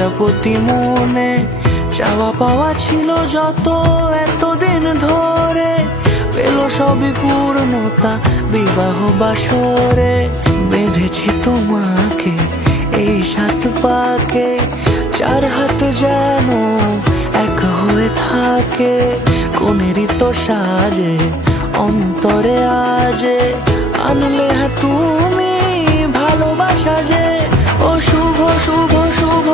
প্রজাপতি মনে চাওয়া পাওয়া ছিল যত এতদিন ধরে, পেল সবই পূর্ণতা বিবাহ বাসরে। বেঁধেছি তোমাকে এই 7 পাকে, 4 হাত যেন এক হয়ে থাকে। কোনেরই তো সাজে অন্তরে আজে আনলে তুমি ভালোবাসা যে। ও শুভ শুভ শুভ